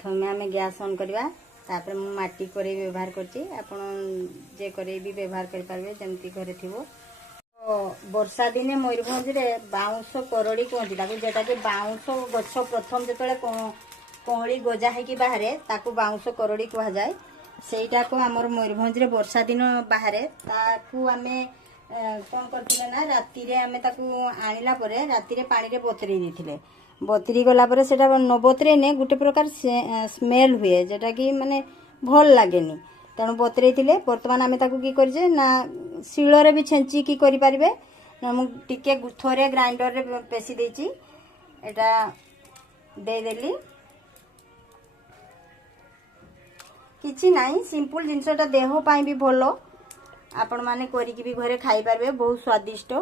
प्रथम आम gas on करवा तापर मु माटी कड़े व्यवहार करची आपण जे कड़े भी व्यवहार कर पारबे जमती घरे थिबो। वर्षा दिने मयूरभंज रे बाउंश करड़ी कहती जेटा कि बाउंश गछ प्रथम जो कौड़ी गजा है बाहर ताकू बाउंश करड़ी कह जाए सेटा को आमर मयूरभंज रे वर्षा दिन बाहर ताकू आमे कौन करथिले ना राती रे आमे ताकू आनिला परे राती रे पानी रे बतरी देथिले बतरी गला परे सेटा न बतरे ने गुटे प्रकार स्मेल हुए जेटा कि माने भल लागेनी तेणु बतरे बर्तमान आम कि करे ना शिଳରେ भी छेंची की करि परिबे टिके थोरे ग्राइंडर रे पेसी देची एटा दे देली किछि नाही सिंपल जिनसटा देह पाई भी भलो आपण माने करिकि भी घरे खाई पारबे बहुत स्वादिष्ट।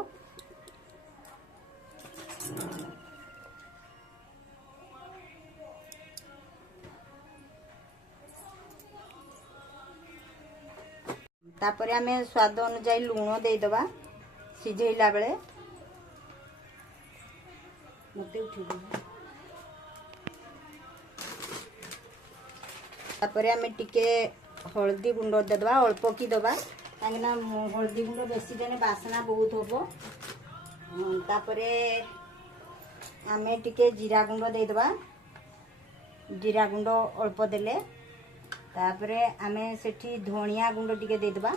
तापर आमे स्वाद अनुसार लुण दे दबा सिझेला बेले मते उठी तापर आमे टिके हल्दी गुंड दे दबा अल्प की दबा काहे ना हल्दी गुंड बेसी देने बासना बहुत होबो। तापर आमे टिके जीरा गुंड दे दबा जीरा गुंड अल्प देले तापरे आमे सेठी धनिया गुंड टिके दे दबा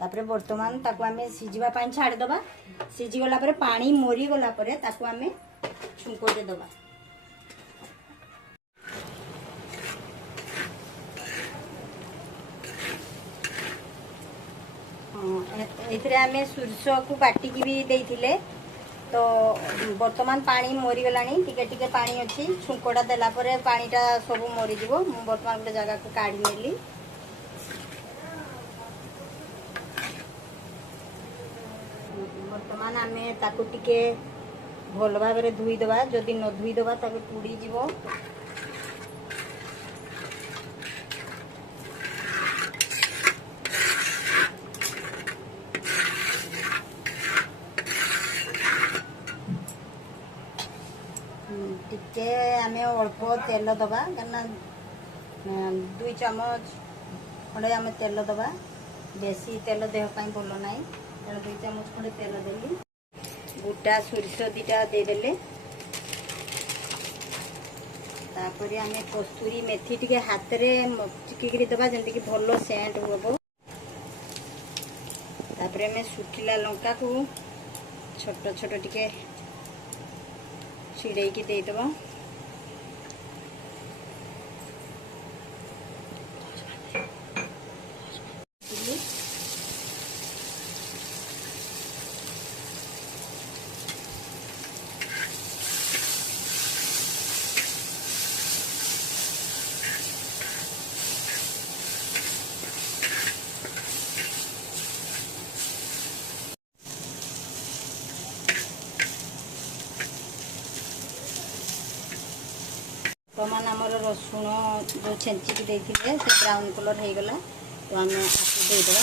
तापरे वर्तमान ताकू आमे सिझिबा पाई छाड़ दबा सिझी गला परे पानी मोरी गला परे ताकू आमे छुंको दे दबा। एथरे आमे सुरसो को बाटिकी भी देइथिले तो वर्तमान पानी मोरी गलानी टिके टिके पानी अच्छी छुंकटा देला परे पानीटा सब मोरी जीवो मु वर्तमान गोटे जगह को काढ़ी नेली। वर्तमान आमे ताकू टिके भल भाव रे धुई दबा जदि न धुई दबा ताके पुड़ी जीवो। टिके आमे अल्प तेल दबा करना 2 चम्मच खंडे आमे तेल दबा बेसी तेल देह पाई भल ना 2 चम्मच खंडे तेल देली गोटा सोरिष दीटा दे देले तापर आमे कस्तूरी मेथी टिके हाथ रे चिकी दबा जंती कि भल सेंट होबो। तापर आमे सुखिला लंका को छोट छोट टिके छिड़े की दे दबा वर्तमान आमर रसुण जो छेंचिकी देते से ब्राउन कलर हो गला तो आम देदेबा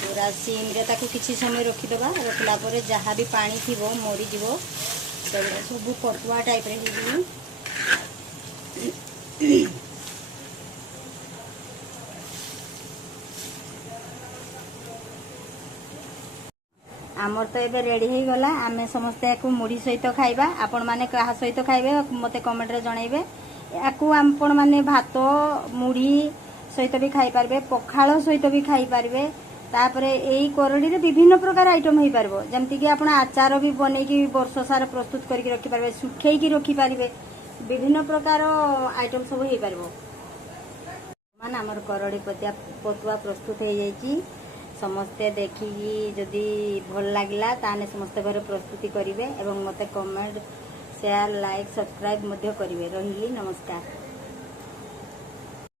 पूरा सिम रे ताकू किछि समय रखीदबा रखला परे जहाँ भी पानी थी मरी जीवो सब पटुआ टाइप रे आमर तो एबे रेडी हो गला आमे समस्ते को मुढ़ी सहित खाइबा आपण माने कहा सहित खाइबे मते कमेंट रे जणाइबे याकू आपण माने भात मुढ़ी सहित भी खाई पारबे पखाल सहित भी खाई पारबे तापरे एई करड़ी रे विभिन्न प्रकार आइटम होई पारबो जेमति कि आपण आचार भी बनै कि वर्ष सारा प्रस्तुत करके रखि पारबे सुखेई कि रखि पारबे विभिन्न प्रकार आइटम सब होई पारबो। मान हमर करड़ी पतुआ प्रस्तुत हो जाइछि समस्ते देखिकी जदि भल लागला ताने समस्ते घर प्रस्तुति करिवे एवं मते कमेंट शेयर लाइक सब्सक्राइब मध्य करिवे। रहिली नमस्कार।